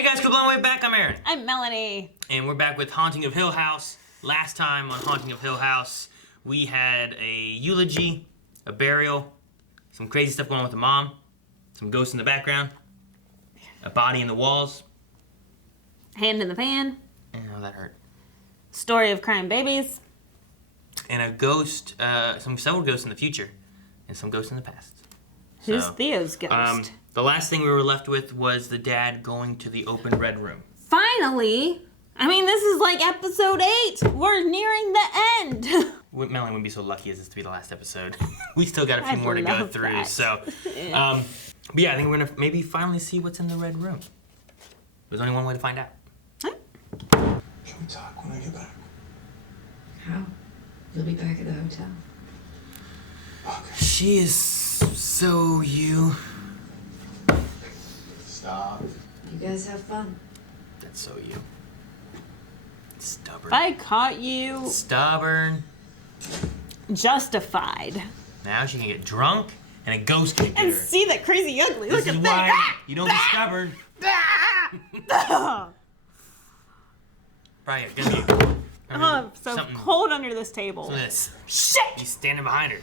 Hey guys, good long way back. I'm Aaron. I'm Melanie. And we're back with Haunting of Hill House. Last time on Haunting of Hill House, we had a eulogy, a burial, some crazy stuff going on with the mom, some ghosts in the background, a body in the walls. Hand in the pan. Oh, that hurt. Story of crying babies. And a ghost, several ghosts in the future, and some ghosts in the past. Who's Theo's ghost? The last thing we were left with was the dad going to the open red room. Finally! I mean, this is like episode 8. We're nearing the end. Melanie wouldn't be so lucky as this to be the last episode. We still got a few more to go through, that. so. But yeah, I think we're gonna maybe finally see what's in the red room. There's only one way to find out. Can we talk when I get back? How? You'll be back at the hotel. Okay. She is so you. Stop. You guys have fun. That's so you. Stubborn. If I caught you Stubborn. justified. Now she can get drunk and a ghost can get And her. see that crazy ugly. This Look is at why that. you don't be stubborn. Probably gonna be Oh, I'm so cold under this table. this. Shit! He's standing behind her.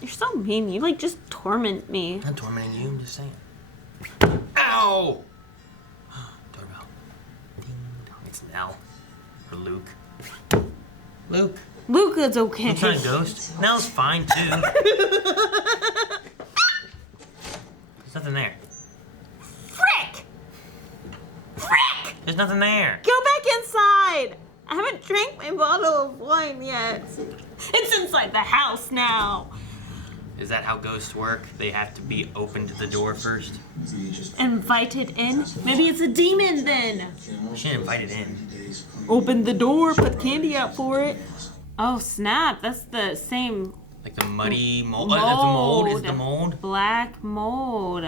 You're so mean. You like just torment me. I'm not tormenting you, I'm just saying. Ow! Doorbell. Ding dong. It's Nell. Or Luke. Luke. Luca's okay. Luke's not a ghost. Nell's fine too. There's nothing there. Frick! Frick! There's nothing there. Go back inside! I haven't drank my bottle of wine yet. It's inside the house now. Is that how ghosts work? They have to be open to the door first? Invited in? Maybe it's a demon then. She didn't invite it in. Open the door, put candy out for it. Oh snap, that's the same Like the muddy mold. Oh, that's the mold. Is it the mold? black mold.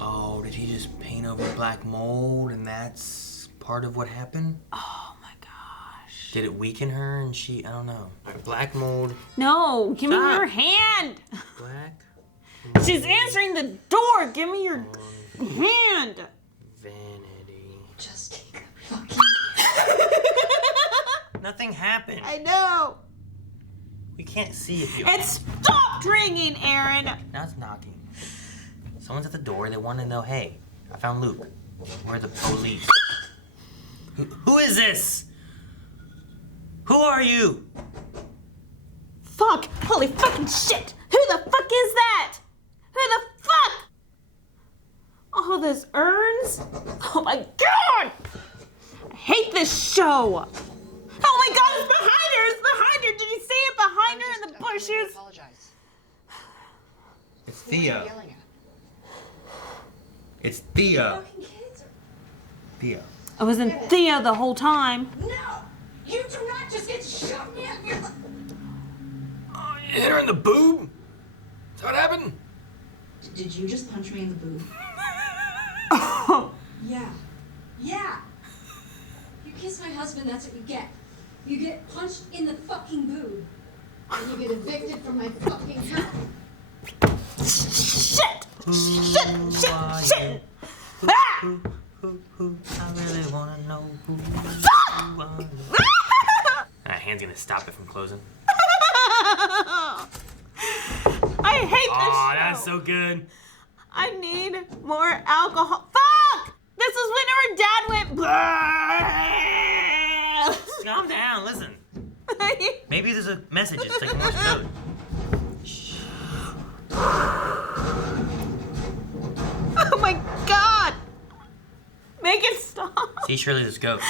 Oh, did he just paint over black mold and that's part of what happened? Oh my gosh. Did it weaken her and she, I don't know. Black mold. No, give me Stop. your hand. Black She's answering the door. Give me your hand. vanity. Just take a fucking... Nothing happened. I know. We can't see if you. It stopped ringing, Aaron. Now it's knocking. Someone's at the door. They want to know, hey, I found Luke. Where are the police? Who is this? Who are you? Fuck. Holy fucking shit. Who the fuck is that? Who the fuck? Oh, those urns. Oh my god. I hate this show. Oh my god, it's behind her. It's behind her. Did you see it behind her in the bushes? Apologize. It's Theo. Yelling at. It's Theo. Fucking kids are... Theo. I was in Theo the whole time. No! You do not just get shoved in here! Oh, you hit her in the boob? Is that what happened? Did you just punch me in the boob? Yeah. Yeah! You kiss my husband, that's what you get. You get punched in the fucking boob. And you get evicted from my fucking house. Shit! Shit! Shit! Shit! Ah! Who, I really want to know who you are. That hand's gonna stop it from closing. I hate this show. Oh, that's so good. I need more alcohol. Fuck! This is whenever Dad went. Calm down, listen. Maybe there's a message. It's like Morse code. Oh my god! Make it stop. See, Shirley, there's ghosts.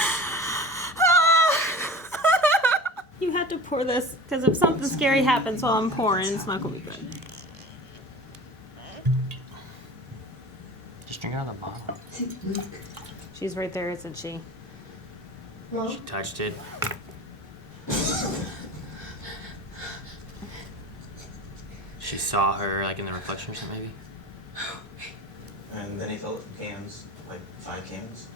You have to pour this because if something scary happens while I'm pouring, it's not gonna be good. Just drink out of the bottle. She's right there, isn't she? She touched it. She saw her like in the reflection or something, maybe. And then he filled it with cans, like 5 cans.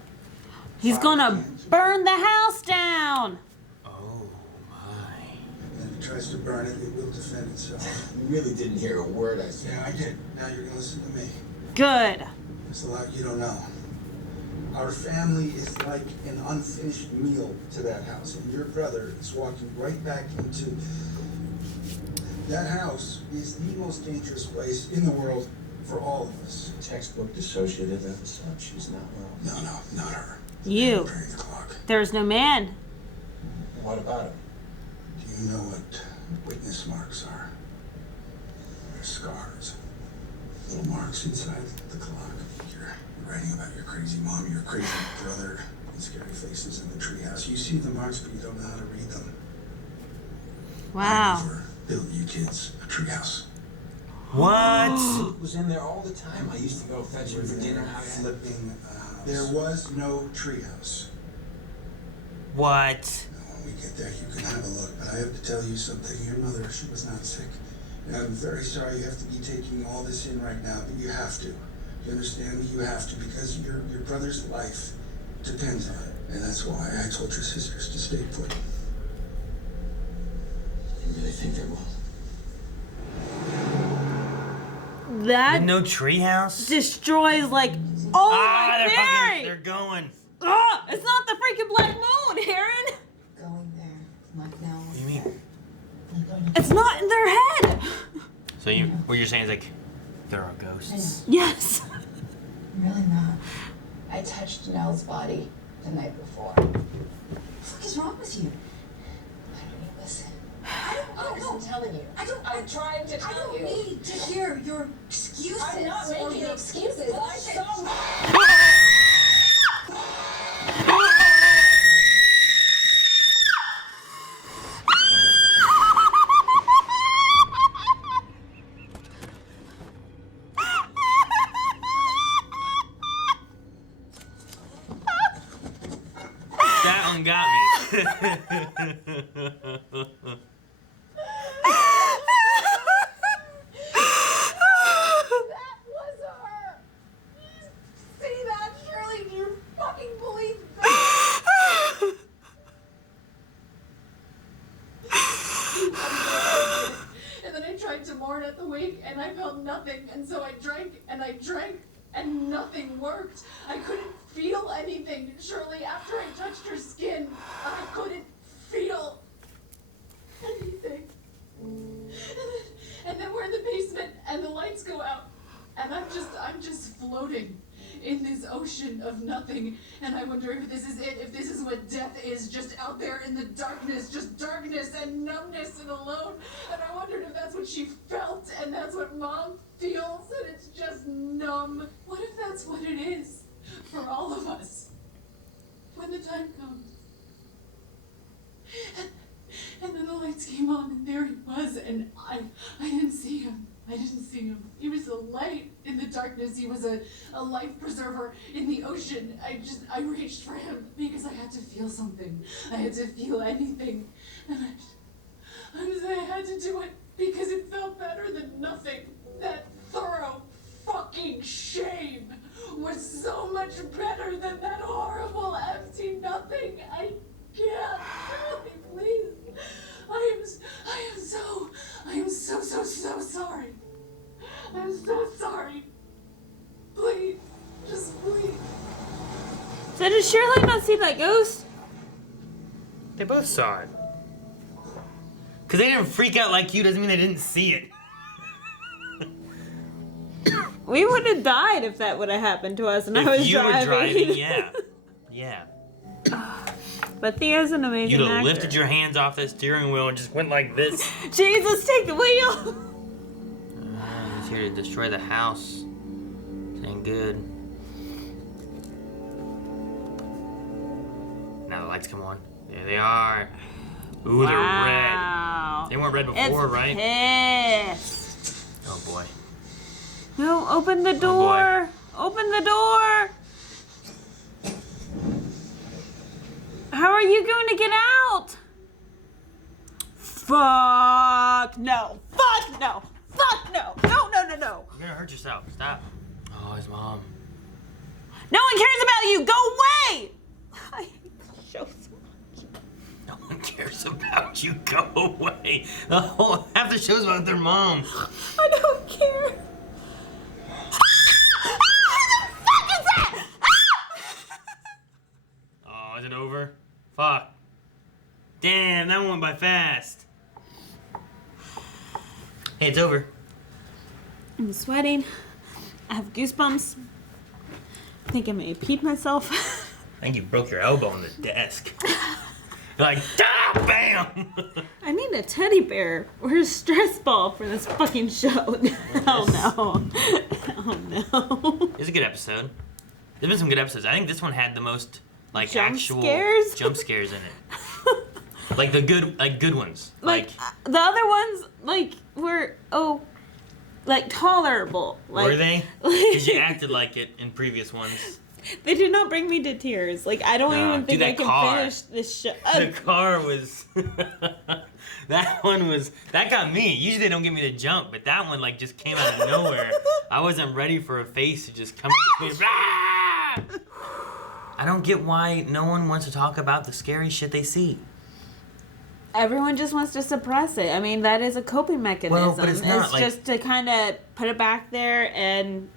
He's gonna burn the house down. Oh my. And if he tries to burn it, it will defend itself. You really didn't hear a word I said. Yeah, I did. Now you're gonna listen to me. Good. There's a lot you don't know. Our family is like an unfinished meal to that house, and your brother is walking right back into... That house is the most dangerous place in the world for all of us. Textbook dissociative episode. She's not well. No, not her. You. Bury the clock. There's no man. What about her? Do you know what witness marks are? They're scars. Little marks inside the clock. You're writing about your crazy mom, your crazy brother, and scary faces in the treehouse. You see the marks, but you don't know how to read them. Wow. Build you kids a treehouse. What? It was in there all the time. I used to go fetch her for dinner. Flipping a house. There was no treehouse. What? When we get there, you can have a look. But I have to tell you something. Your mother, she was not sick. And I'm very sorry you have to be taking all this in right now, but you have to. You understand me? You have to, because your brother's life depends on it. And that's why I told your sisters to stay put. You really think they will? That No treehouse? destroys like all of my they're theory. they're going. Ah, it's not the freaking black moon, Aaron. Going there, like now. What do you mean? It's not in their head. So what you're saying is like there are ghosts. Yes. I'm really not. I touched Nell's body the night before. What What the fuck is wrong with you? Why don't you listen? I don't know. I'm telling you. I'm trying to I tell don't you. need to hear your excuses. I'm not or making your excuses. I bullshit. saw. That one got me. That was her. See that, Shirley? Do you fucking believe that? And then I tried to mourn at the wake and I felt nothing. And so I drank and nothing worked. I couldn't feel anything. Shirley, after I touched her skin, I couldn't feel anything. And then we're in the basement and the lights go out. And I'm just floating in this ocean of nothing. And I wonder if this is it, if this is what death is, just out there in the darkness, just darkness and numbness and alone. And I wondered if that's what she felt and that's what Mom feels, and it's just numb. What if that's what it is for all of us when the time comes? And then the lights came on and there he was, and I didn't see him. I didn't see him. He was a light in the darkness. He was a life preserver in the ocean. I reached for him because I had to feel something. I had to feel anything. And I had to do it because it felt better than nothing. That thorough fucking shame was so much better than that horrible empty nothing. I can't. Really, please. I am so sorry. I'm so sorry. Please, just please. So did Shirley not see that ghost? They both saw it. Cause they didn't freak out like you doesn't mean they didn't see it. We would have died if that would have happened to us and I was If you were driving. driving, yeah. Yeah. But Thea's an amazing You'd have actor. lifted your hands off that steering wheel and just went like this. Jesus, take the wheel! He's here to destroy the house. This ain't good. Now the lights come on. There they are. Ooh, they're red. Wow. They weren't red before, It's right? pissed. Oh boy. No, open the door. Open the door. How are you going to get out? Fuck no. Fuck no. Fuck no. No, no, no, no. You're gonna hurt yourself. Stop. Oh, his mom. No one cares about you. Go away. I hate this show so much. No one cares about you. Go away. The whole half the show's about their mom. I don't care. Who the fuck is that? is it over? Fuck. Damn, that one went by fast. Hey, it's over. I'm sweating. I have goosebumps. I think I may have peed myself. I think you broke your elbow on the desk. You're like, ah, bam! I need a teddy bear or a stress ball for this fucking show. Oh no. Oh no. It was a good episode. There's been some good episodes. I think this one had the most, like, actual scares? jump scares in it. Like the good ones. Like the other ones, like, were, like, tolerable. Like, were they? Because you acted like it in previous ones. They did not bring me to tears. Like, I don't even think I can finish this show. The car was... that one was... That got me. Usually they don't get me to jump, but that one, like, just came out of nowhere. I wasn't ready for a face to just come in between. I don't get why no one wants to talk about the scary shit they see. Everyone just wants to suppress it. I mean, that is a coping mechanism. Well, but it's not, like... just to kind of put it back there and...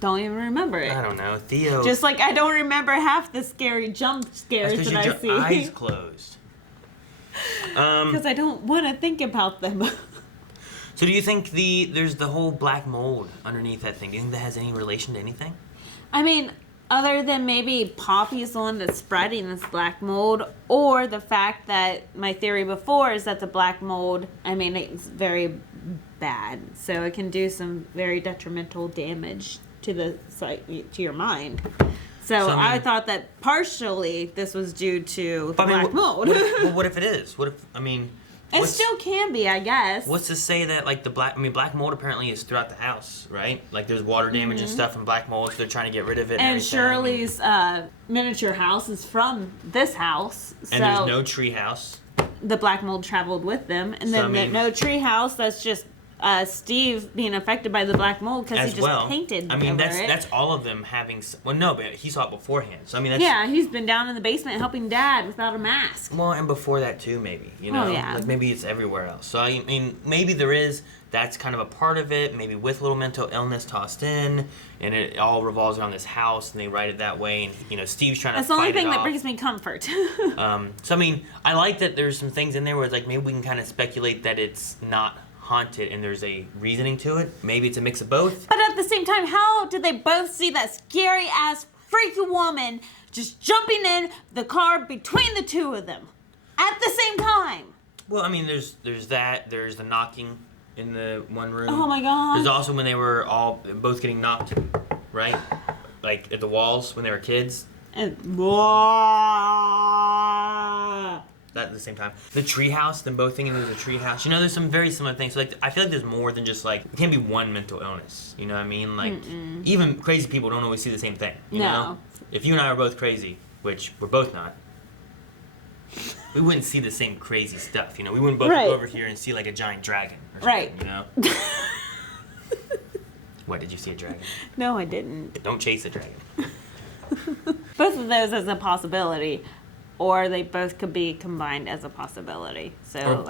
don't even remember it. I don't know. Theo... Just like I don't remember half the scary jump scares that I see. Eyes closed. Because I don't want to think about them. So do you think there's the whole black mold underneath that thing? Do you think that has any relation to anything? I mean, other than maybe Poppy's the one that's spreading this black mold, or the fact that my theory before is that the black mold, I mean, it's very bad. So it can do some very detrimental damage to to your mind. So I, mean, thought that partially this was due to the black mold. What if it is? What if, I mean... It still can be, I guess. What's to say that, like, black mold apparently is throughout the house, right? Like, there's water damage and stuff from black mold, so they're trying to get rid of it. And Shirley's miniature house is from this house. And there's no tree house. The black mold traveled with them. And then no tree house, that's just Steve being affected by the black mold because he just painted. I mean, over that's all of them having. Well, no, but he saw it beforehand. So I mean, that's, yeah, he's been down in the basement helping Dad without a mask. Well, and before that too, maybe like maybe it's everywhere else. So I mean, maybe there is. That's kind of a part of it. Maybe with a little mental illness tossed in, and it all revolves around this house, and they write it that way. And Steve's trying to. That's the only thing that brings me comfort. So I mean, I like that there's some things in there where it's like maybe we can kind of speculate that it's not haunted and there's a reasoning to it. Maybe it's a mix of both. But at the same time, how did they both see that scary ass freaky woman just jumping in the car between the two of them at the same time? Well, I mean, there's that. There's the knocking in the one room. Oh my god. There's also when they were all both getting knocked, right? Like at the walls when they were kids. And that at the same time. The treehouse, them both thinking there's a treehouse. There's some very similar things. So, like, I feel like there's more than just, like, it can't be one mental illness. You know what I mean? Like, even crazy people don't always see the same thing. You know? If you and I are both crazy, which we're both not, we wouldn't see the same crazy stuff. We wouldn't both go over here and see, like, a giant dragon or something, What, did you see a dragon? No, I didn't. Don't chase a dragon. Both of those as a possibility. Or they both could be combined as a possibility. So,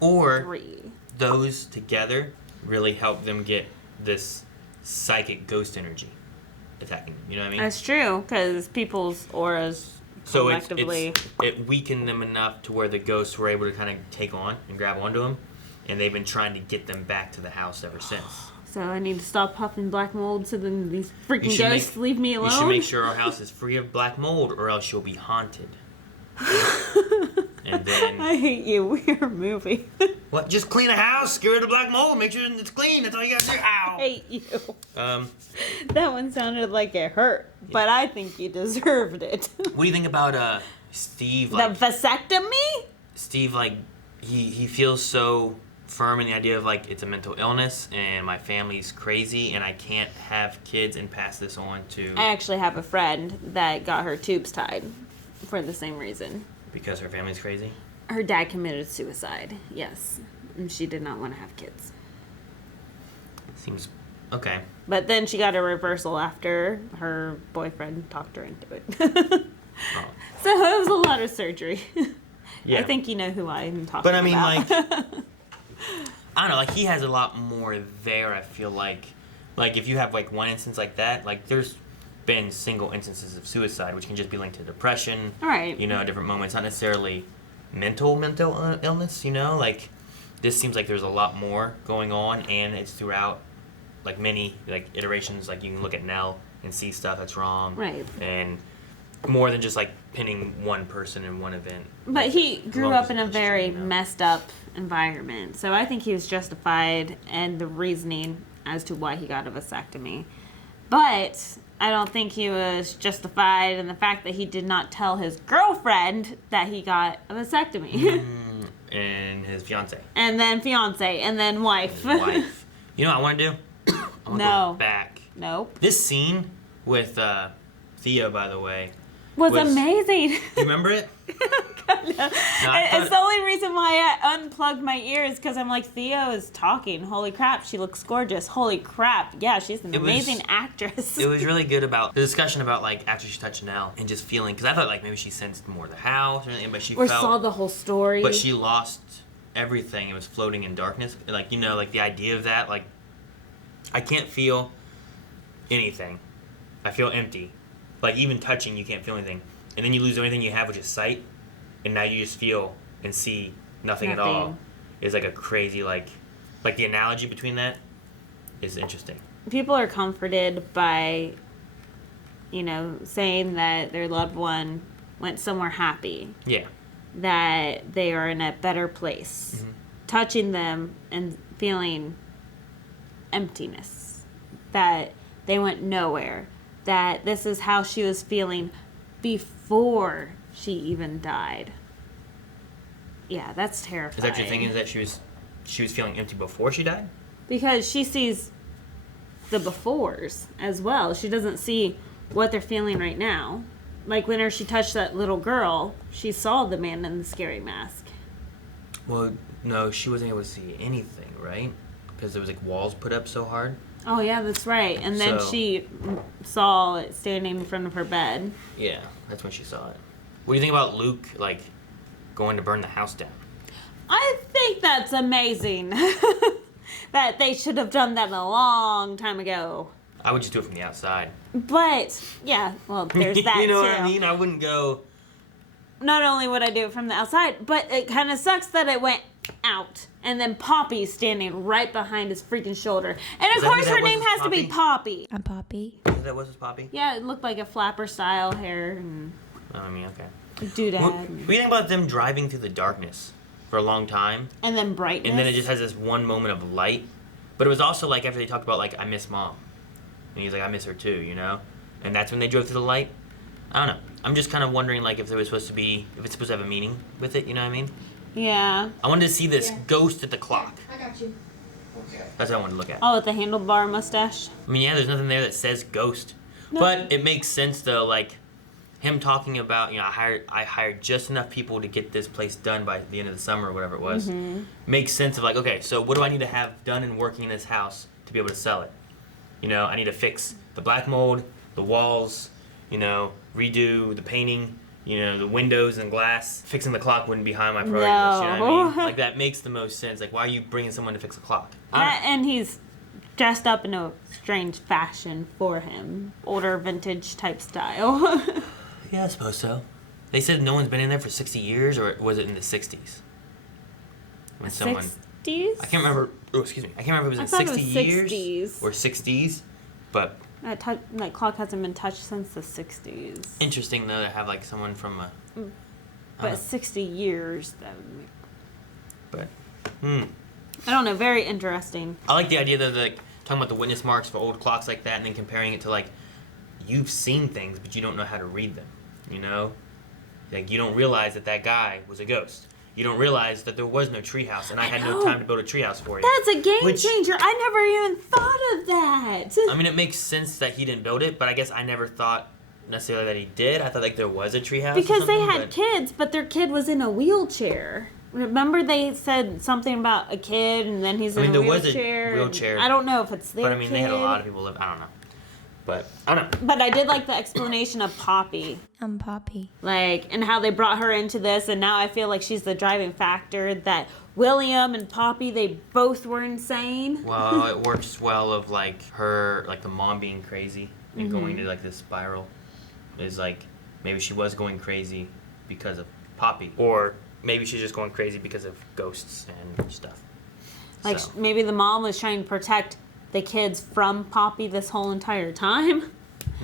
or 3. Those together really help them get this psychic ghost energy attacking them. You know what I mean? That's true, because people's auras collectively... So it weakened them enough to where the ghosts were able to kind of take on and grab onto them. And they've been trying to get them back to the house ever since. So I need to stop puffing black mold so then these freaking ghosts leave me alone? You should make sure our house is free of black mold or else you'll be haunted. And then I hate you. We're moving. What? Just clean a house, get rid of black mold, make sure it's clean. That's all you gotta do. Ow! I hate you. That one sounded like it hurt, but I think you deserved it. What do you think about Steve? The vasectomy? Steve, he feels so firm in the idea of it's a mental illness and my family's crazy and I can't have kids and pass this on to. I actually have a friend that got her tubes tied. For the same reason. Because her family's crazy? Her dad committed suicide, yes. And she did not want to have kids. Seems okay. But then she got a reversal after her boyfriend talked her into it. Oh. So it was a lot of surgery. Yeah. I think you know who I'm talking about. But I mean, I don't know, he has a lot more there, I feel like. Like, if you have, one instance like that, there's been single instances of suicide, which can just be linked to depression. Right. You know, different moments, not necessarily mental illness. You know, like this seems like there's a lot more going on, and it's throughout like many like iterations. Like you can look at Nell and see stuff that's wrong. Right. And more than just like pinning one person in one event. But he grew up in a very you know? messed up environment. So I think he was justified in the reasoning as to why he got a vasectomy. But I don't think he was justified in the fact that he did not tell his girlfriend that he got a vasectomy. And his fiance. And then fiance. And then wife. His wife. You know what I want to do? I want to No. go back. Nope. This scene with Theo, by the way, Was amazing. You remember it? It's the only reason why I unplugged my ears, because I'm like, Theo is talking. Holy crap, she looks gorgeous. Holy crap, yeah, she's an amazing actress. It was really good about the discussion about like after she touched Nell and just feeling, because I thought like maybe she sensed more of the house or anything, but she or felt, saw the whole story. but she lost everything. It was floating in darkness. Like, you know, like the idea of that, like I can't feel anything. I feel empty. Like even touching, you can't feel anything. And then you lose everything you have, which is sight. And now you just feel and see nothing at all. It's like a crazy, like the analogy between that is interesting. People are comforted by, you know, saying that their loved one went somewhere happy. Yeah. That they are in a better place. Mm-hmm. Touching them and feeling emptiness. That they went nowhere. That this is how she was feeling before she even died. Yeah, that's terrifying. Is that your thing? Is that she was feeling empty before she died? Because she sees the befores as well. She doesn't see what they're feeling right now. Like whenever she touched that little girl, she saw the man in the scary mask. Well, no, she wasn't able to see anything, right? Because there was like walls put up so hard. Oh yeah, that's right. And then So- she saw it standing in front of her bed. Yeah, that's when she saw it. What do you think about Luke, like, going to burn the house down? I think that's amazing. That they should have done that a long time ago. I would just do it from the outside. But yeah, well, there's that You know too. what I mean? I wouldn't go... Not only would I do it from the outside, but it kind of sucks that it went out. And then Poppy's standing right behind his freaking shoulder. And of Is that who course that her was, name has to be Poppy. I'm Poppy. That was his Poppy? Yeah, it looked like a flapper style hair and Oh, I mean, okay. a doodad. What do you think about them driving through the darkness for a long time? And then brightness. And then it just has this one moment of light. But it was also like after they talked about, like, I miss Mom. And he's like, I miss her too, you know? And that's when they drove through the light. I don't know. I'm just kind of wondering, like, if there was supposed to be, if it's supposed to have a meaning with it, you know what I mean? Yeah. I wanted to see this Yeah. ghost at the clock. I got you. Okay. That's what I wanted to look at. Oh, with the handlebar mustache. I mean, yeah, there's nothing there that says ghost. No. But it makes sense, though, like, him talking about, you know, I hired just enough people to get this place done by the end of the summer or whatever it was. Mm-hmm. Makes sense of, like, okay, so what do I need to have done and working in this house to be able to sell it? You know, I need to fix the black mold, the walls, you know, redo the painting, you know, the windows and glass. Fixing the clock wouldn't be high on my priority list, you know what I mean? Like, that makes the most sense. Like, why are you bringing someone to fix a clock? That, and he's dressed up in a strange fashion for him. Older vintage type style. Yeah, I suppose so. They said no one's been in there for 60 years, or was it in the 60s? When someone... 60s? I can't remember... Oh, excuse me. I can't remember if it was I in thought 60 it was years 60s. or 60s, but That clock hasn't been touched since the 60s. interesting, though, to have, like, someone from a... But 60 years, that would make... But, I don't know, very interesting. I like the idea that, like, talking about the witness marks for old clocks like that and then comparing it to, like, you've seen things, but you don't know how to read them, you know? Like, you don't realize that that guy was a ghost. You don't realize that there was no treehouse, and I had no know. time to build a treehouse for you. That's a game Which- changer. I never even thought of that. I mean, it makes sense that he didn't build it, but I guess I never thought necessarily that he did. I thought, like, there was a treehouse or Because they something, had but- kids, but their kid was in a wheelchair. Remember they said something about a kid and then he's I mean, in a there was a wheelchair? and wheelchair, I don't know if it's their But, I mean, kid. they had a lot of people live... I don't know. But, I don't know. But I did like the explanation of Poppy. I'm Poppy. Like, and how they brought her into this, and now I feel like she's the driving factor that William and Poppy, they both were insane. Well, it works well of, like, her... Like, the mom being crazy. and going to like this spiral is like maybe she was going crazy because of Poppy, or maybe she's just going crazy because of ghosts and stuff. Like So, maybe the mom was trying to protect the kids from Poppy this whole entire time.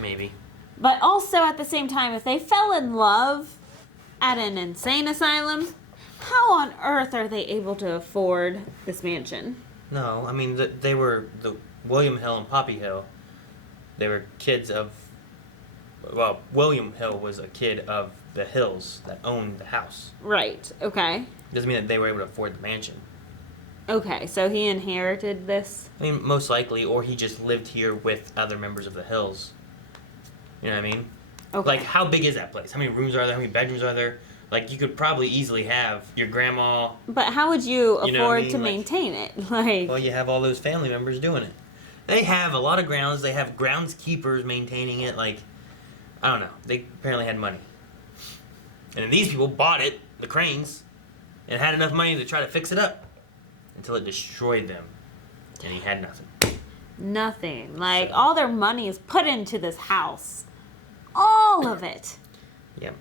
maybe. But also at the same time, if they fell in love at an insane asylum, how on earth are they able to afford this mansion? No, I mean they were the William Hill and Poppy Hill. They were kids of. Well, William Hill was a kid of the Hills that owned the house. Right, okay. Doesn't mean that they were able to afford the mansion. Okay, so he inherited this? I mean, most likely, or he just lived here with other members of the Hills. You know what I mean? Okay. Like, how big is that place? How many rooms are there? How many bedrooms are there? Like, you could probably easily have your grandma. But how would you afford You know what I mean? to Like- maintain it? Like, Well, you have all those family members doing it. They have a lot of grounds. They have groundskeepers maintaining it. Like, I don't know. They apparently had money. And then these people bought it, the Cranes, and had enough money to try to fix it up until it destroyed them. And he had nothing. nothing. Like, all their money is put into this house. All of it. Yep.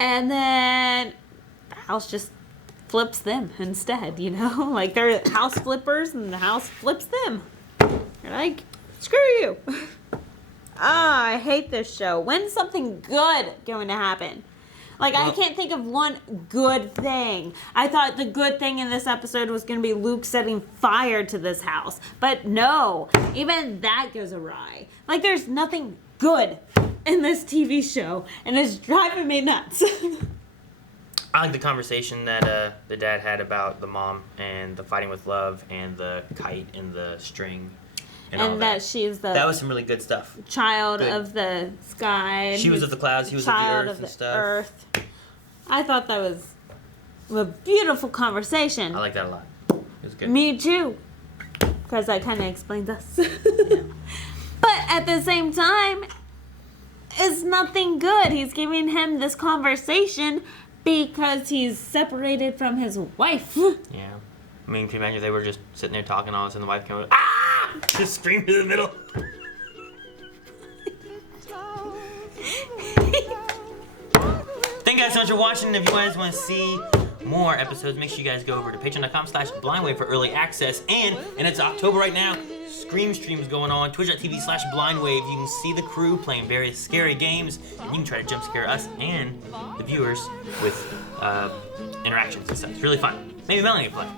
And then the house just flips them instead, you know? Like, they're house flippers and the house flips them. They're like, screw you. I hate this show. When's something good going to happen? Like, I Well- can't think of one good thing. I thought the good thing in this episode was going to be Luke setting fire to this house. But no, even that goes awry. Like, there's nothing good in this TV show, and it's driving me nuts. I like the conversation that the dad had about the mom and the fighting with love and the kite and the string and all and that. that she's the That was some really good stuff. child good. of the sky. and She was he's of the clouds, he was of the child earth of and the stuff. earth. I thought that was a beautiful conversation. I like that a lot. It was good. Me too. Because that kind of explains us. But at the same time, it's nothing good. He's giving him this conversation because he's separated from his wife. Yeah. I mean, can you imagine if they were just sitting there talking all this and the wife came over, ah! Just screamed in the middle. Thank you guys so much for watching. If you guys want to see more episodes, make sure you guys go over to patreon.com/blindwave for early access. And it's October right now. Scream streams going on. Twitch.tv/blindwave. You can see the crew playing various scary games, and you can try to jump scare us and the viewers with interactions and stuff. It's really fun. Maybe Melanie will play.